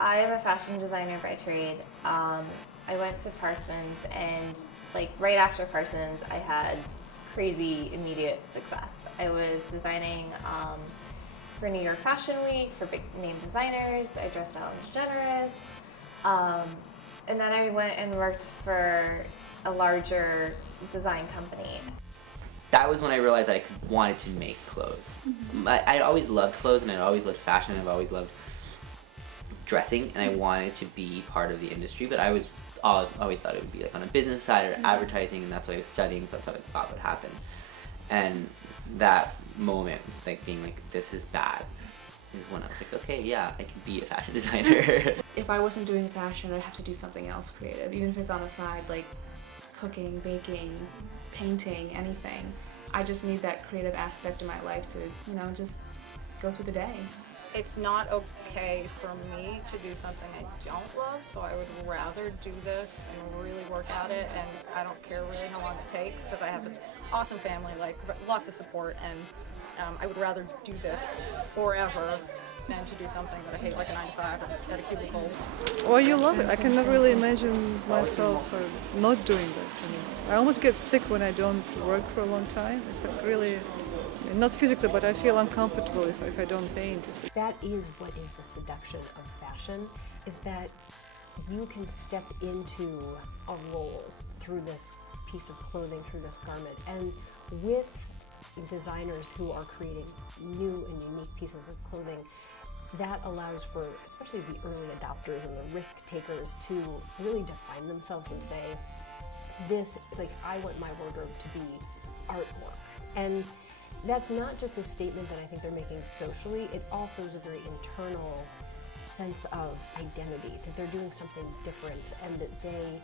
I am a fashion designer by trade. I went to Parsons, and like right after Parsons, I had crazy immediate success. I was designing for New York Fashion Week for big name designers. I dressed Ellen DeGeneres, um, and then I went and worked for a larger design company. That was when I realized I wanted to make clothes. I always loved clothes, and I always loved fashion. I've always loved dressing, and I wanted to be part of the industry, but I always thought it would be like on a business side or advertising, and that's what I was studying, so that's what I thought would happen. And that moment, like being like, this is bad, is when I was like, okay, yeah, I can be a fashion designer. If I wasn't doing fashion, I'd have to do something else creative, even if it's on the side, like cooking, baking, painting, anything. I just need that creative aspect in my life to, just go through the day. It's not okay for me to do something I don't love, so I would rather do this and really work at it, and I don't care really how long it takes because I have this awesome family, like lots of support, and I would rather do this forever than to do something that I hate, like a 9 to 5 at a cubicle. Well, you love it. I cannot really imagine myself not doing this. I almost get sick when I don't work for a long time. It's like really, not physically, but I feel uncomfortable if I don't paint. That is what is the seduction of fashion, is that you can step into a role through this piece of clothing, through this garment, and with designers who are creating new and unique pieces of clothing, that allows for, especially the early adopters and the risk takers, to really define themselves and say, this, like, I want my wardrobe to be artwork. And that's not just a statement that I think they're making socially, it also is a very internal sense of identity, that they're doing something different, and that they,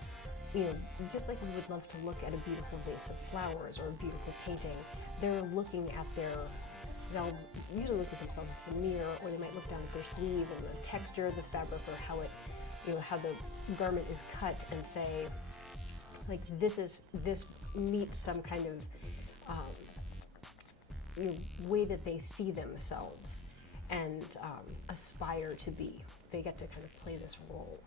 just like we would love to look at a beautiful vase of flowers or a beautiful painting, they're looking at their self, usually look at themselves in the mirror, or they might look down at their sleeve and the texture of the fabric, or how it, how the garment is cut, and say, like, this meets some kind of way that they see themselves and aspire to be. They get to kind of play this role.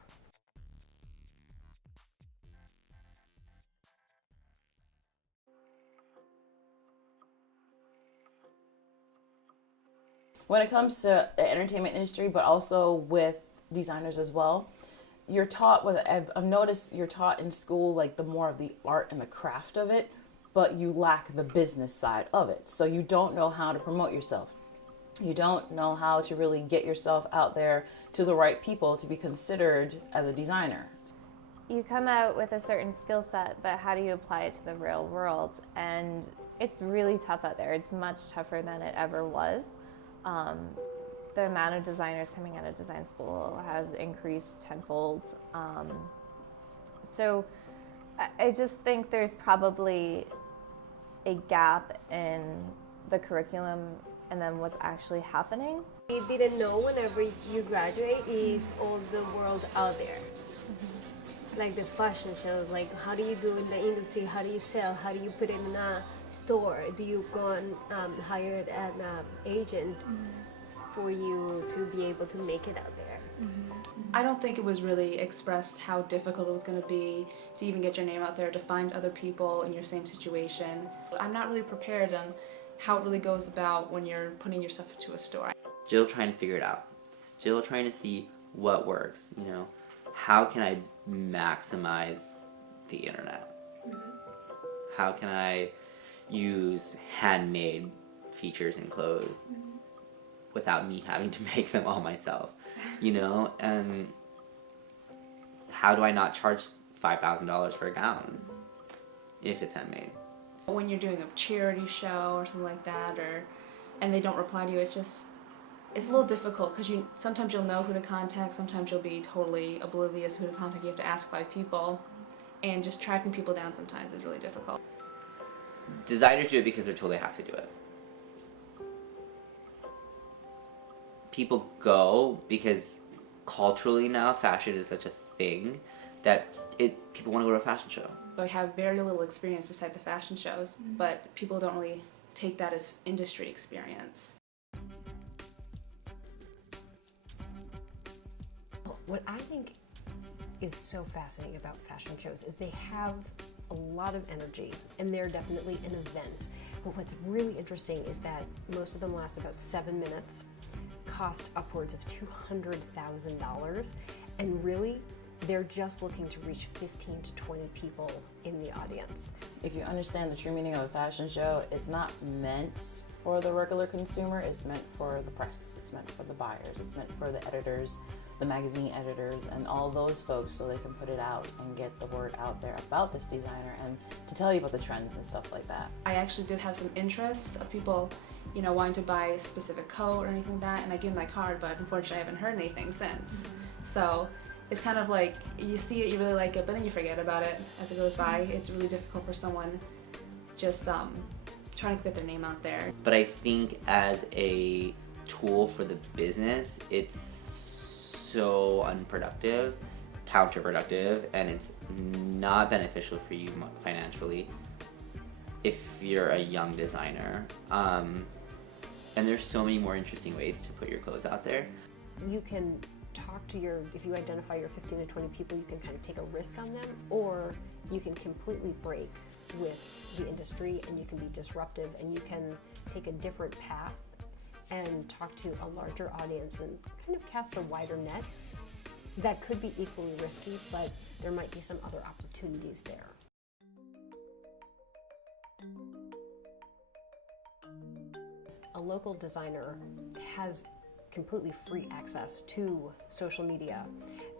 When it comes to the entertainment industry, but also with designers as well, you're taught, I've noticed you're taught in school, like, the more of the art and the craft of it, but you lack the business side of it. So you don't know how to promote yourself. You don't know how to really get yourself out there to the right people to be considered as a designer. You come out with a certain skill set, but how do you apply it to the real world? And it's really tough out there. It's much tougher than it ever was. The amount of designers coming out of design school has increased tenfold. So I just think there's probably a gap in the curriculum and then what's actually happening. You didn't know whenever you graduate is all the world out there. Like the fashion shows, like how do you do in the industry, how do you sell, how do you put it in a store, do you go and hire an agent for you to be able to make it out there. I don't think it was really expressed how difficult it was going to be to even get your name out there, to find other people in your same situation. I'm not really prepared on how it really goes about when you're putting your stuff into a store. Still trying to figure it out. Still trying to see what works, How can I maximize the internet? How can I use handmade features in clothes without me having to make them all myself, And how do I not charge $5,000 for a gown if it's handmade? When you're doing a charity show or something like that, and they don't reply to you, it's a little difficult because sometimes you'll know who to contact, sometimes you'll be totally oblivious who to contact. You have to ask 5 people, and just tracking people down sometimes is really difficult. Designers do it because they're told they have to do it. People go because culturally now fashion is such a thing that people want to go to a fashion show. So I have very little experience beside the fashion shows, but people don't really take that as industry experience. What I think is so fascinating about fashion shows is they have a lot of energy, and they're definitely an event. But what's really interesting is that most of them last about 7 minutes, cost upwards of $200,000, and really, they're just looking to reach 15 to 20 people in the audience. If you understand the true meaning of a fashion show, it's not meant for the regular consumer, it's meant for the press, it's meant for the buyers, it's meant for the editors, the magazine editors, and all those folks, so they can put it out and get the word out there about this designer and to tell you about the trends and stuff like that. I actually did have some interest of people, you know, wanting to buy a specific coat or anything like that, and I gave them my card, but unfortunately I haven't heard anything since. So it's kind of like, you see it, you really like it, but then you forget about it as it goes by. It's really difficult for someone just trying to get their name out there. But I think as a tool for the business, it's so unproductive, counterproductive, and it's not beneficial for you financially if you're a young designer. And there's so many more interesting ways to put your clothes out there. You can talk to if you identify your 15 to 20 people, you can kind of take a risk on them, or you can completely break with the industry and you can be disruptive and you can take a different path and talk to a larger audience and kind of cast a wider net. That could be equally risky, but there might be some other opportunities there. A local designer has completely free access to social media,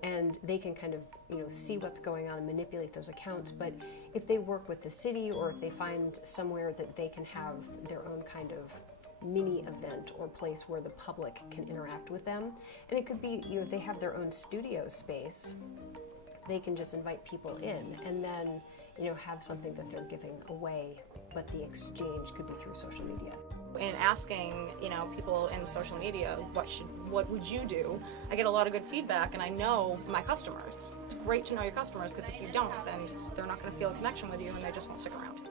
and they can kind of, you know, see what's going on and manipulate those accounts. But if they work with the city, or if they find somewhere that they can have their own kind of mini event or place where the public can interact with them, and it could be, you know, if they have their own studio space, they can just invite people in and then, you know, have something that they're giving away, but the exchange could be through social media. In asking, you know, people in social media, what would you do? I get a lot of good feedback, and I know my customers. It's great to know your customers, because if you don't, then they're not going to feel a connection with you, and they just won't stick around.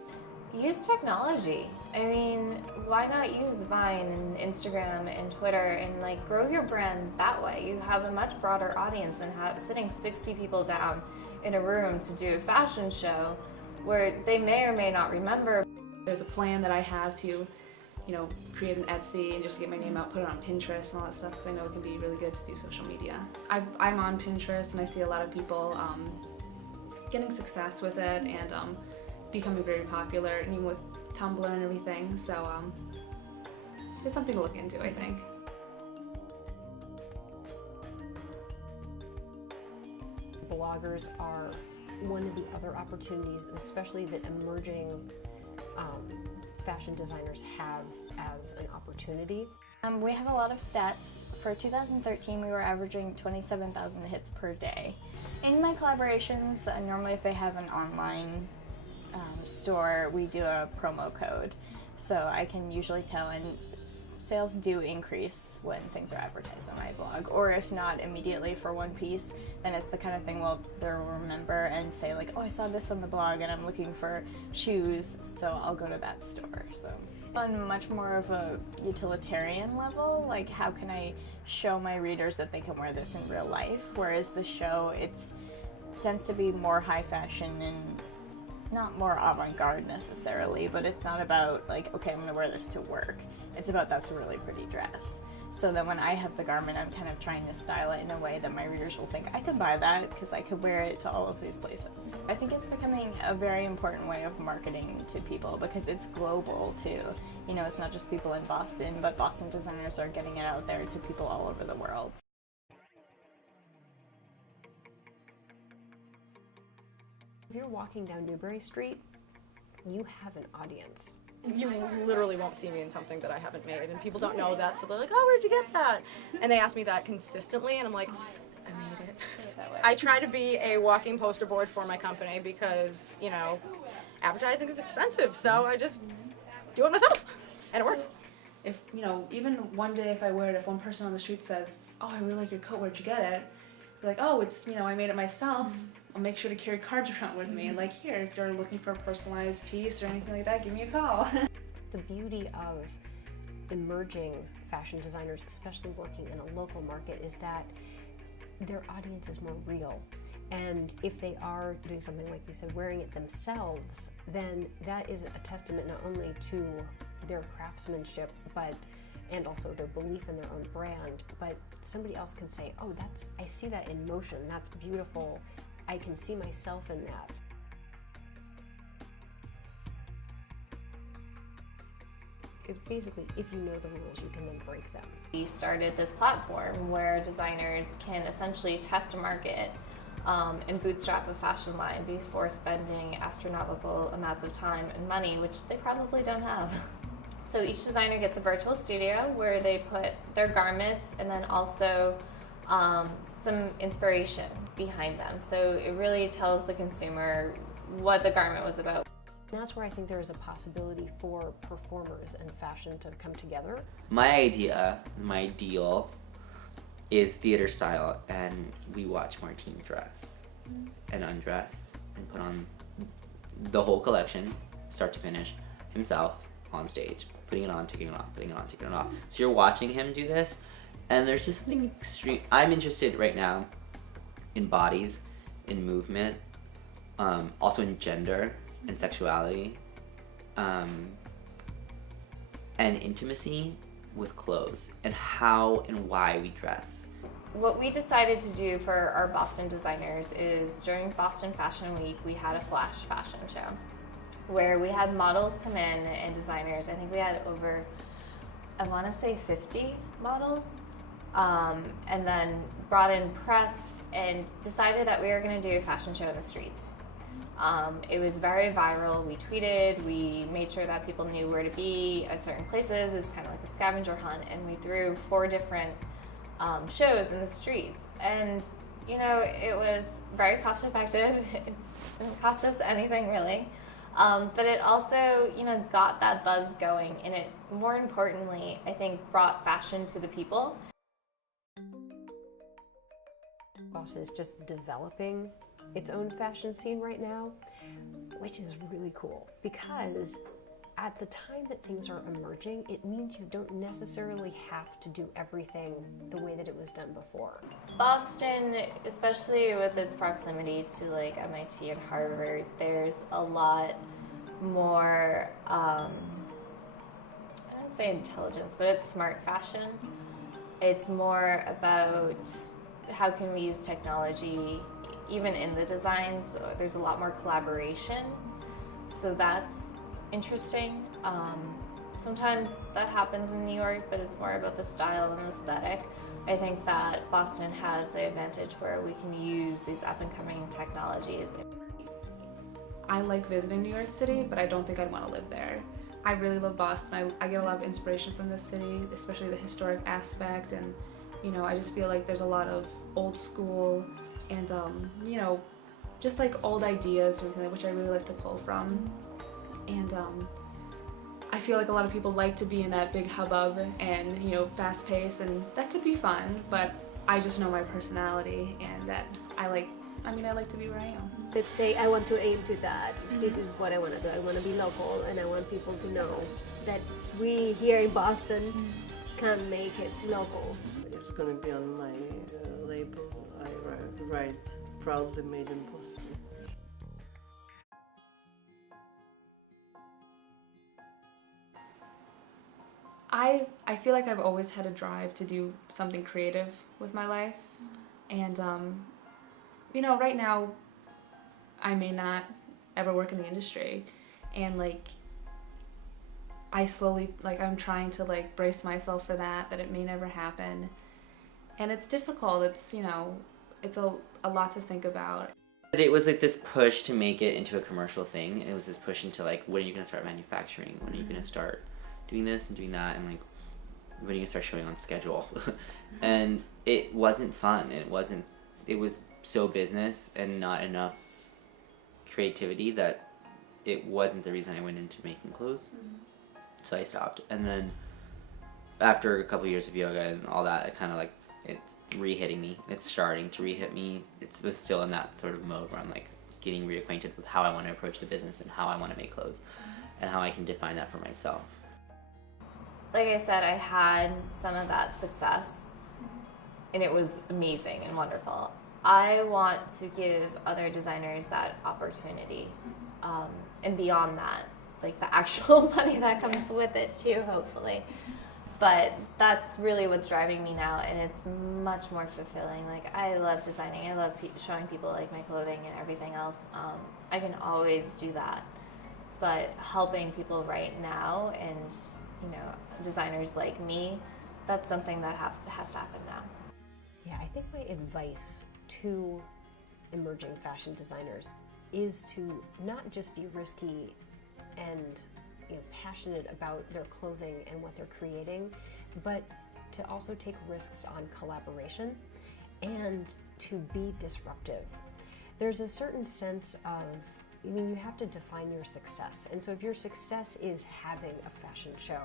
Use technology. I mean, why not use Vine and Instagram and Twitter and like grow your brand that way? You have a much broader audience than sitting 60 people down in a room to do a fashion show where they may or may not remember. There's a plan that I have to, you know, create an Etsy and just get my name out, put it on Pinterest and all that stuff, because I know it can be really good to do social media. I'm on Pinterest, and I see a lot of people getting success with it and becoming very popular, and even with Tumblr and everything. So it's something to look into, I think. Bloggers are one of the other opportunities, especially that emerging fashion designers have as an opportunity. We have a lot of stats. For 2013, we were averaging 27,000 hits per day. In my collaborations, normally if they have an online store, we do a promo code. So I can usually tell, and sales do increase when things are advertised on my blog, or if not immediately for one piece, then it's the kind of thing they'll remember and say like, oh, I saw this on the blog and I'm looking for shoes, so I'll go to that store. So on much more of a utilitarian level, like how can I show my readers that they can wear this in real life, whereas the show, tends to be more high fashion and not more avant-garde necessarily, but it's not about like, okay, I'm gonna wear this to work. It's about, that's a really pretty dress. So then when I have the garment, I'm kind of trying to style it in a way that my readers will think, I could buy that because I could wear it to all of these places. I think it's becoming a very important way of marketing to people because it's global too. You know, it's not just people in Boston, but Boston designers are getting it out there to people all over the world. If you're walking down Newbury Street, you have an audience. You literally won't see me in something that I haven't made, and people don't know that, so they're like, oh, where'd you get that? And they ask me that consistently, and I'm like, I made it. I try to be a walking poster board for my company because, you know, advertising is expensive, so I just do it myself, and it works. If, you know, even one day if I wear it, if one person on the street says, oh, I really like your coat, where'd you get it? Be like, oh, it's, you know, I made it myself. I'll make sure to carry cards around with me. And like, here, if you're looking for a personalized piece or anything like that, give me a call. The beauty of emerging fashion designers, especially working in a local market, is that their audience is more real. And if they are doing something like you said, wearing it themselves, then that is a testament not only to their craftsmanship, and also their belief in their own brand, but somebody else can say, oh, I see that in motion, that's beautiful, I can see myself in that. It's basically, if you know the rules, you can then break them. We started this platform where designers can essentially test a market and bootstrap a fashion line before spending astronomical amounts of time and money, which they probably don't have. So each designer gets a virtual studio where they put their garments and then also some inspiration behind them. So it really tells the consumer what the garment was about. And that's where I think there is a possibility for performers and fashion to come together. My ideal is theater style, and we watch Martine dress and undress and put on the whole collection, start to finish, himself on stage, putting it on, taking it off, putting it on, taking it off. So you're watching him do this, and there's just something extreme. I'm interested right now in bodies, in movement, also in gender and sexuality, and intimacy with clothes, and how and why we dress. What we decided to do for our Boston designers is during Boston Fashion Week, we had a flash fashion show where we had models come in and designers. I think we had over, I want to say 50 models, and then brought in press and decided that we were going to do a fashion show in the streets. It was very viral. We tweeted, we made sure that people knew where to be at certain places. It's kind of like a scavenger hunt, and we threw 4 different shows in the streets. And you know, it was very cost effective. It didn't cost us anything really. But it also, you know, got that buzz going, and it, more importantly, I think brought fashion to the people. Boston is just developing its own fashion scene right now, which is really cool because at the time that things are emerging, it means you don't necessarily have to do everything the way that it was done before. Boston, especially with its proximity to like MIT and Harvard, there's a lot more, I don't say intelligence, but it's smart fashion. It's more about how can we use technology even in the designs. There's a lot more collaboration, so that's interesting. Sometimes that happens in New York, but it's more about the style and aesthetic. I think that Boston has the advantage where we can use these up-and-coming technologies. I like visiting New York City, but I don't think I'd want to live there. I really love Boston. I get a lot of inspiration from this city, especially the historic aspect, and you know, I just feel like there's a lot of old school and you know, just like old ideas and everything, which I really like to pull from. And I feel like a lot of people like to be in that big hubbub and, you know, fast pace, and that could be fun, but I just know my personality and that I like to be where I am. Let's say I want to aim to that. This is what I want to do. I want to be local, and I want people to know that we here in Boston can make it local. It's going to be on my label. I write proudly made in Boston. I feel like I've always had a drive to do something creative with my life, and you know, right now I may not ever work in the industry, and like I slowly, like I'm trying to like brace myself for that it may never happen, and it's difficult. It's, you know, it's a lot to think about. It was like this push to make it into a commercial thing. It was this push into like, when are you going to start manufacturing? When are you going to start doing this and doing that? And like, when are you going to start showing on schedule? And it wasn't fun. It was so business and not enough creativity that it wasn't the reason I went into making clothes. So I stopped. And then after a couple years of yoga and all that, it kind of like, it's re-hitting me. It's starting to re-hit me. It was still in that sort of mode where I'm like getting reacquainted with how I want to approach the business and how I want to make clothes and how I can define that for myself. Like I said, I had some of that success, and it was amazing and wonderful. I want to give other designers that opportunity, and beyond that, like the actual money that comes with it too, hopefully. But that's really what's driving me now, and it's much more fulfilling. Like, I love designing. I love showing people like my clothing and everything else. I can always do that, but helping people right now, and you know, designers like me, that's something that has to happen now. Yeah, I think my advice to emerging fashion designers is to not just be risky and passionate about their clothing and what they're creating, but to also take risks on collaboration and to be disruptive. There's a certain sense of, you have to define your success. And so if your success is having a fashion show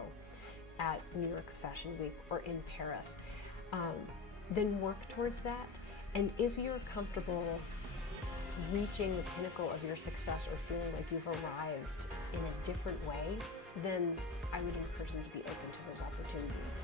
at New York's Fashion Week or in Paris, then work towards that. And if you're comfortable reaching the pinnacle of your success or feeling like you've arrived in a different way, then I would encourage them to be open to those opportunities.